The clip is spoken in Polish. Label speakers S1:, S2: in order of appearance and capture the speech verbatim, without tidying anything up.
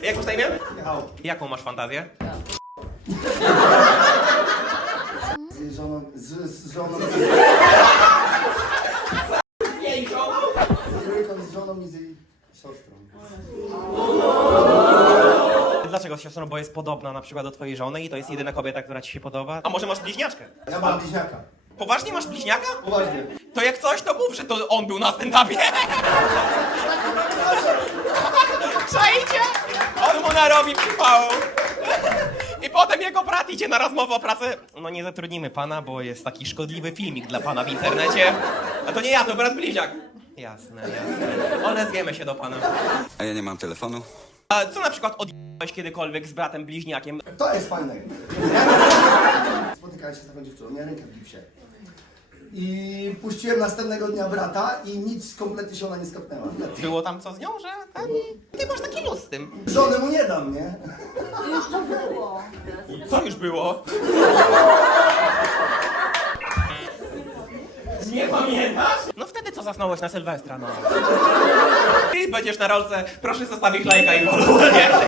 S1: Jak masz na imię?
S2: Michał.
S1: Jaką masz fantazję?
S2: Z jej żoną, z, z żoną,
S1: Z jej żoną?
S2: z trójką, z żoną i z jej siostrą.
S1: Dlaczego z siostrą? Bo jest podobna na przykład do twojej żony i to jest jedyna kobieta, która ci się podoba? A może masz bliźniaczkę?
S2: Ja mam bliźniaka.
S1: Poważnie masz bliźniaka?
S2: Poważnie.
S1: To jak coś, to mów, że to on był na stand-upie. Czajcie? On mu narobi przypału. I potem jego brat idzie na rozmowę o pracę. No nie zatrudnimy pana, bo jest taki szkodliwy filmik dla pana w internecie. A to nie ja, to brat bliźniak. Jasne, jasne. Odezwiemy się do pana.
S3: A ja nie mam telefonu.
S1: A co na przykład odjebałeś kiedykolwiek z bratem bliźniakiem?
S2: To jest fajne. Spotykałem się z taką dziewczyną, miałem rękę w gipsie. I puściłem następnego dnia brata i nic kompletnie się ona nie skapnęła.
S1: Było tam co z nią, że tam... Ty masz taki luz z tym.
S2: Żony mu nie dam, nie?
S4: Już to było.
S1: Co już było? Nie pamiętasz? No wtedy co zasnąłeś na Sylwestra, no. Ty będziesz na rolce, proszę zostawić lajka i follow.